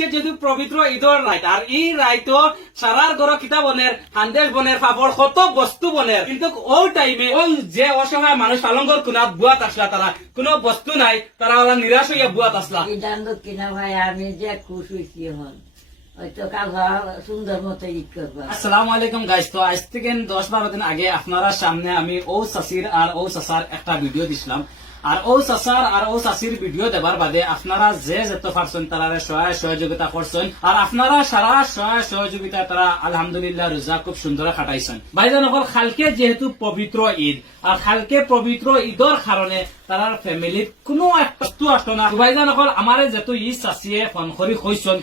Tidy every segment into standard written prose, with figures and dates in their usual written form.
আজকে যেহেতু পবিত্র ঈদর রাইত আর এই রাইতো সারার গড় কিতা বনের হান্দেশ বনের পাপড় কত বস্তু বনের কিন্তু ও টাইমে ও যে অসহায় মানুষ পালঙ্গর কুনাত বুয়াত আসলা তারা কোনো বস্তু নাই তারা ওরা নিরাশ হইয়া বুয়াত আসলা কিনা ভাই আমি যে খুশ হয়েছি হন হয়তো কাল সুন্দর মতো ঈদ করবো। আসসালামু আলাইকুম গাইস। তো আজ থেকে 10-12 দিন আগে আপনারা সামনে আমি ও সাসির আর ও সাসার একটা ভিডিও দিছিলাম। আর ও সাসার আর ও সাসির ভিডিও দেবার বাদে আপনারা যে যেত পারছেন তারা সহায় সহযোগিতা করছেন আর আপনারা সারা সহায় সহযোগিতা তারা আলহামদুলিল্লাহ রোজা খুব সুন্দর খাটাইছেন। ভাইজান সকল খালকে যেহেতু পবিত্র ঈদ আর খালকে পবিত্র ঈদর কারণে তারা ফ্যামিলির কোনো এক বস্তু আসতো না। ভাইজান সকল আমার যেহেতু ঈদ চাষিয়ে ফোন করি কইছেন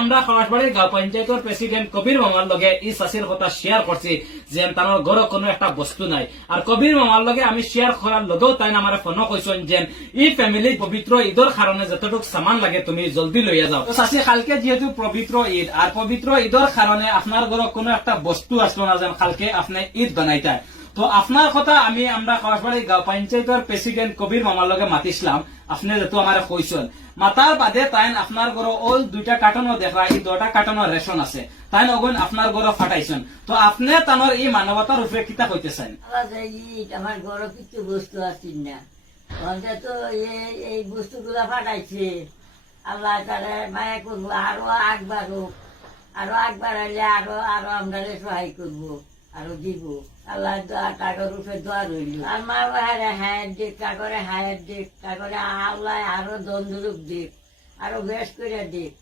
আমরা খরাসবাড়ির গাঁও পঞ্চায়েতের প্রেসিডেন্ট কবির মামার লগে ঈদ চাষির কথা শেয়ার করছি যে তার ঘরে কোনো একটা বস্তু নাই। আর কবির মামার লগে আমি শেয়ার করার লগেও তাই আমার ফোন কইছেন যে এই ফ্যামিলি পবিত্র ঈদর কারণে যতটুকু সামান লাগে তুমি জলদি লইয়া যাও। তো চাষি কালকে যেহেতু পবিত্র ঈদ আর পবিত্র ঈদর কারণে আপনার ঘরে কোনো একটা বস্তু আসলো না যেন কালকে আপনি ঈদ বানাইতে। তো আপনার কথা আমরা খরাসবাড়ি গাঁও পঞ্চায়েতের প্রেসিডেন্ট কবির মামার লগে মাতিছিলাম। আপনি যেহেতু আমার কইছেন মাতার বাদে তাই আপনার ঘর ওই 2টা কার্টনও দেখা এই 2টা কার্টনের রেশন আছে তাই নগুন আপনার ঘর ফাটাইছেন। তো আপনি তানোর এই মানবতার উপরে কিতা কইতেছেন? আমার ঘরে কিছু বস্তু আসছিল না তো এই বস্তুগুলা ফাটাইছে আল্লাহ তারা মায়া করবো আরো আগবার হলে আরো আমরা সহায় করবো আরো দিব আল্লাহ কাগর উপরে দোয়া রইল আমার হায়ার দিক কাগরে হায়ার দিক কাগরে আল্লাহ আরো দন্দরূপ দিক আরো বেশ করে দিক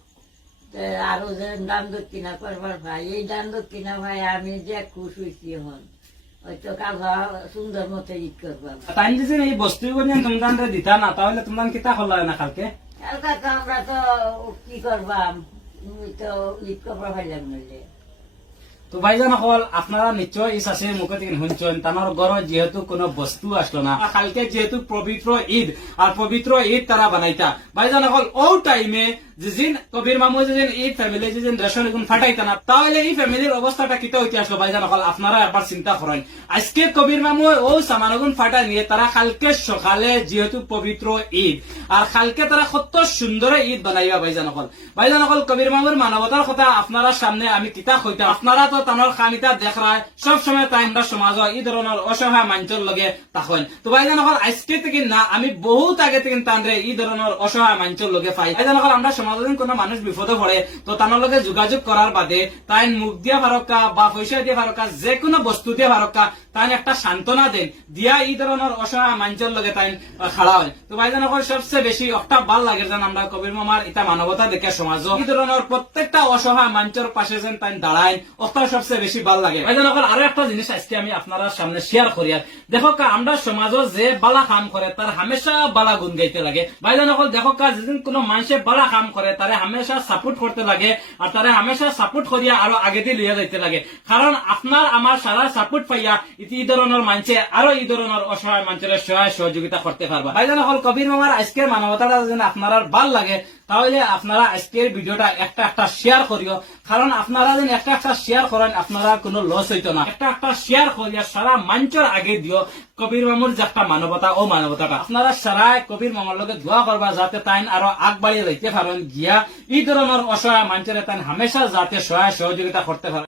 আরো যে দান দক্ষিণা করবার ভাই এই দান দক্ষিণা ভাই আমি যে খুশ হয়েছি হন হয়তো কাল সুন্দর মতো ঈদ করবাম। তাই যে এই বস্তু তোমরা দিতা না তাহলে তোমরা কিতা হল না কালকে কালকে আমরা তো কি করবাম তো ঈদ করবার ভাইলাম নইলে। তো ভাইজান হল আপনারা নিশ্চয় এই চাষের মুখে থেকে শুনছেন তার ঘর যেহেতু কোনো বস্তু আসলো না কালকে যেহেতু পবিত্র ঈদ আর পবিত্র ঈদ তারা বানাইতা ভাইজান হল ও টাইমে যেদিন কবির মামু যেদিন এই ফ্যামিলি যেদিন রেশন এগুন ফাটাইতা না তাহলে এই ফ্যামিলির অবস্থাটা কিতা হইতে আসলো ভাইজান হল আপনারা একবার চিন্তা করেন। আজকে কবির মামু ও সামানগুন ফাটা নিয়ে তারা কালকে সকালে যেহেতু পবিত্র ঈদ আর কালকে তারা কত সুন্দর ঈদ বানাইবা ভাইজান হল কবির মামুর মানবতার কথা আপনারা সামনে আমি কিতা কইতা আপনারা তো তানোর খানিতা দেখরায় সব সময় তাই আমরা সমাজ এই ধরনের অসহায় মানুষের লগে তখন। তো ভাইজান হল আজকে থেকে না আমি বহুত আগে থেকে তানরে এই ধরনের অসহায় মানুষের লগে পাই। ভাইজান হল আমরা সমাজের কোন মানুষ বিপদে পড়ে তো তানোর লগে যোগাযোগ করার বাদে তাই মুখ দিয়া ফারক্কা বা পয়সা দিয়ে ফারক্কা যে কোনো বস্তু দিয়ে ফারক্কা তাই একটা সান্ত্বনা দেন দিয়া এই ধরনের অসহায় মানুষের লগে তাই খাড়া হয়। তো ভাইজান হল সবচেয়ে বেশি একটা ভাল লাগে যেন আমরা কবির মামার এটা মানবতা দেখে সমাজ এই ধরনের প্রত্যেকটা অসহায় মানুষের পাশে যেন তাই দাঁড়ায় ওটা সবচেয়ে বেশি ভাল লাগে। ভাইজান হল আরো একটা জিনিস আজকে আমি আপনারা সামনে শেয়ার করি দেখো আমরা সমাজ যে বালা কাম করে তার হামেশা বালা গুণ গাইতে লাগে। ভাইজান হল দেখো যেদিন কোন মানুষে বালা কাম করে তারে হামেশা সাপোর্ট করতে লাগে আর তারে হামেশা সাপোর্ট করিয়া আরো আগে দিয়ে লিয়া যাইতে লাগে কারণ আপনার আমার সারা সাপোর্ট পাইয়া এই ধরনের মানুষে আরো এই ধরনের অসহায় মানুষের সহায় সহযোগিতা করতে পারবা। ভাইজান হল কবির মামার আজকের মানবতাটা যেন আপনার ভাল লাগে তাহলে আপনারা আজকের ভিডিওটা একটা শেয়ার করিও কারণ আপনারা যেন একটা শেয়ার করেন আপনারা কোনো লস হইতো না একটা শেয়ার করিয়া সারা মানুষের আগে দিও কবির মামুর যে একটা মানবতা ও মানবতাটা আপনারা সারা কবির মামার লগে দোয়া করবা যাতে তাই আরো আগ বাড়িয়ে যাইতে পারেন গিয়া এই ধরনের অসহায় মানুষের তাই হামেশা যাতে সহায় সহযোগিতা করতে পারেন।